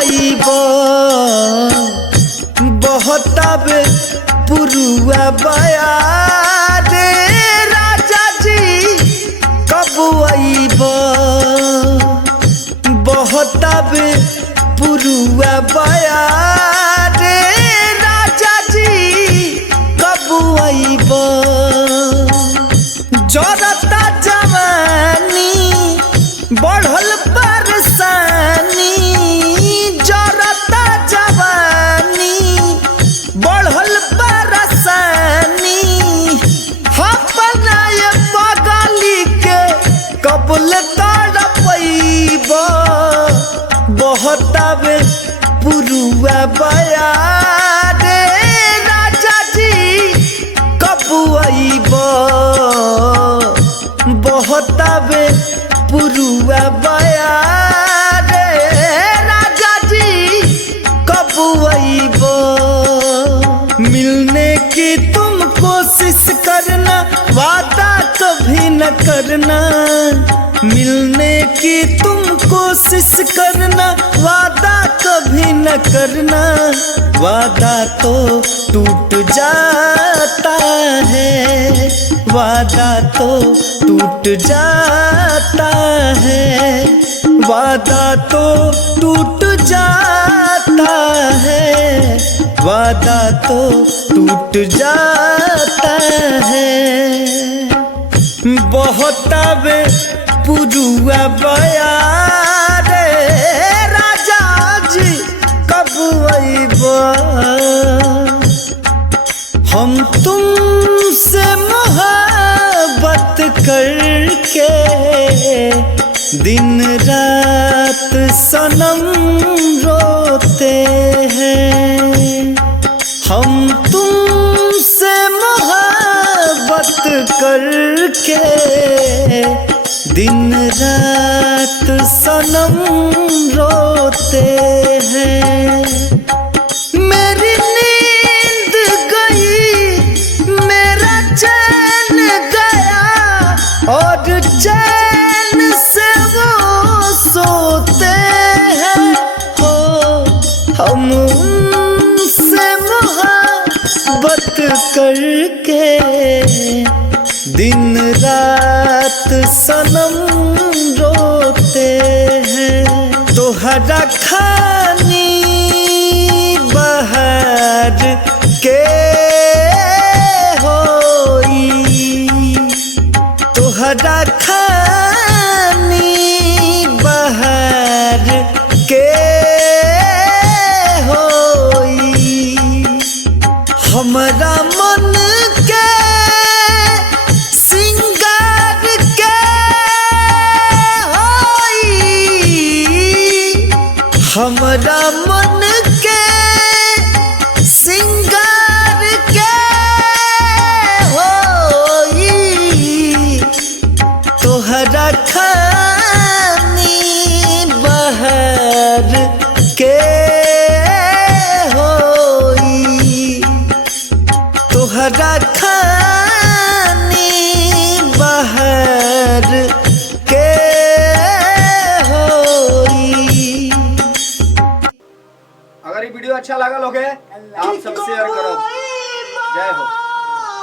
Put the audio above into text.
अइब बहताबे पुरुआ बयार राजा जी कब अइब बहताबे पुरुआ बयार राजा जी कब अइब जरता जवानी बढ़ल परेशानी जरता जवानी बढ़ल परेशानी अपना ये पगली के कबल तड़पइब बहताबे पुरुआ बयार राजा जी कब अइब बहताबे पुरुआ बयार राजा जी कब अइब मिलने की तुम कोशिश करना वादा कभी न करना मिलने की तुम कोशिश करना वादा कभी न करना वादा तो टूट जाता है वादा तो टूट जाता है वादा तो टूट जाता है वादा तो टूट जाता है बहताबे पुरुआ बयार राजा जी कब अइब हम तुमसे मोहब्बत करके दिन रात सनम रोते हैं हम तुमसे मोहब्बत करके दिन रात सनम रोते हैं मेरी नींद गई मेरा चैन गया और चैन से वो सोते हैं हो हम उनसे मोहब्बत करके दिन रात सनम रोते हैं तोहरा खानी बहार के होई तोहरा खानी बहार के होई हमरा मन के सिंगार के होई हमरा मन के सिंगार के होई तोहरा खानी बहार के होई तोहरा खानी बहार के होई। अगर ये वीडियो अच्छा लगा लोगे आप सब शेयर करो। जय हो।